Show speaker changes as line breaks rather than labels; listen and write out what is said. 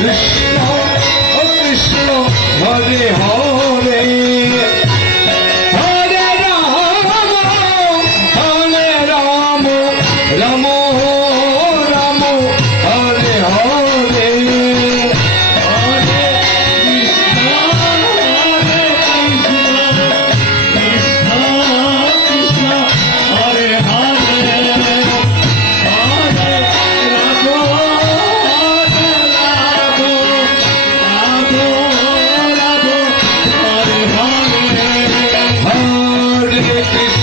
Krishna,